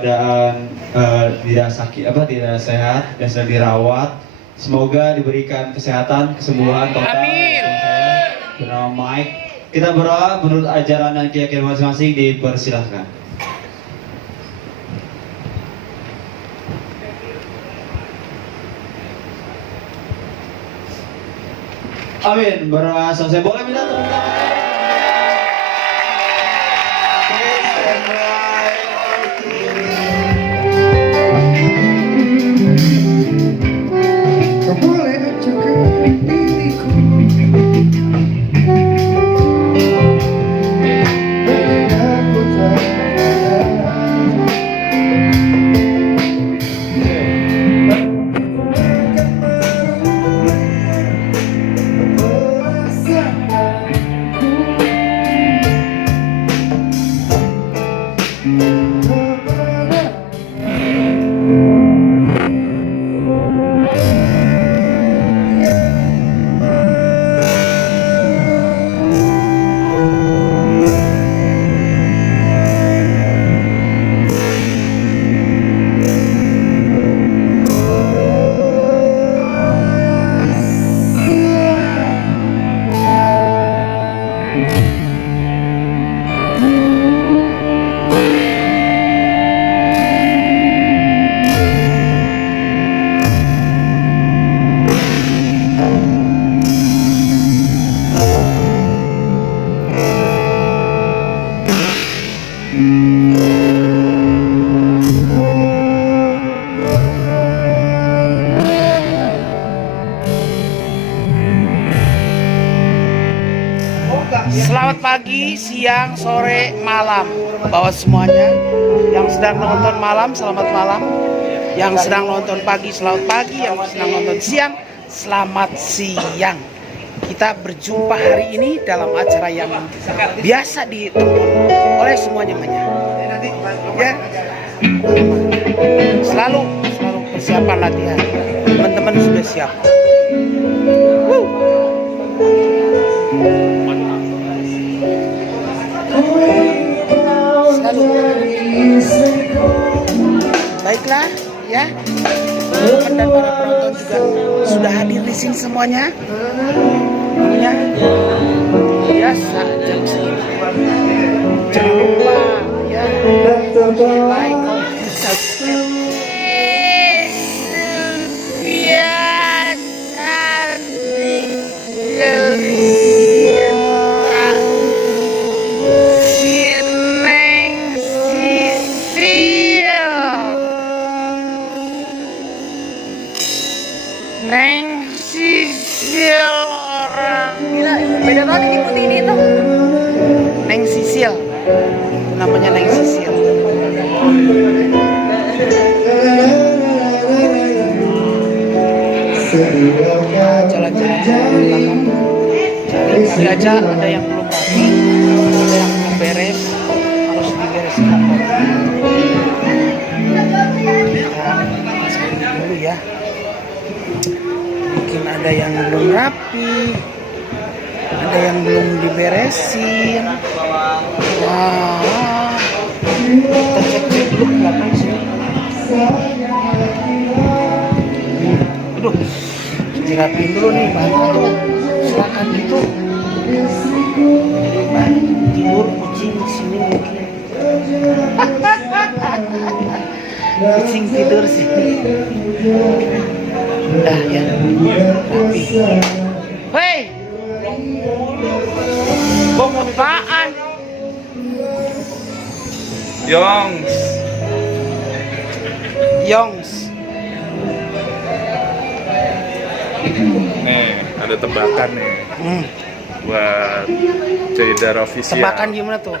keadaan tidak sakit tidak sehat dan sedang dirawat. Semoga diberikan kesehatan, kesembuhan total. Amin. Bernama Mike. Kita berdoa menurut ajaran dan keyakinan masing-masing, dipersilahkan. Amin. Berdoa selesai. Boleh minta tepuk tangan. Selamat pagi, siang, sore, malam bahwa semuanya yang sedang nonton malam, selamat malam. Yang sedang nonton pagi, selamat pagi. Yang sedang nonton siang, selamat siang. Kita berjumpa hari ini dalam acara yang biasa ditonton oleh semuanya ya. Selalu persiapan latihan. Teman-teman sudah siap. Baiklah ya, teman dan para penonton juga sudah hadir di sini semuanya. Ya, biasa jam segini. Jangan lupa ya, like, comment, subscribe. Neng Sisil orang gila, beda banget ini putih ini tuh. Neng Sisil, namanya Neng Sisil. Jalan-jalan, cari aja ada yang belum rapi, ada yang belum beres, harus dibereskan. Dulu ya. Mungkin ada yang belum rapi, ada yang belum diberesin. Wah, kita cek dulu ke belakang sini. Aduh, dirapiin dulu nih, bantu silakan gitu. Tidur kucing di sini mungkin. Kucing tidur sini. Udah ya, rapi. Hei, bom apaan? Yongs. Nih, ada tebakan nih. Buat Ceidar Official. Tebakan gimana tuh?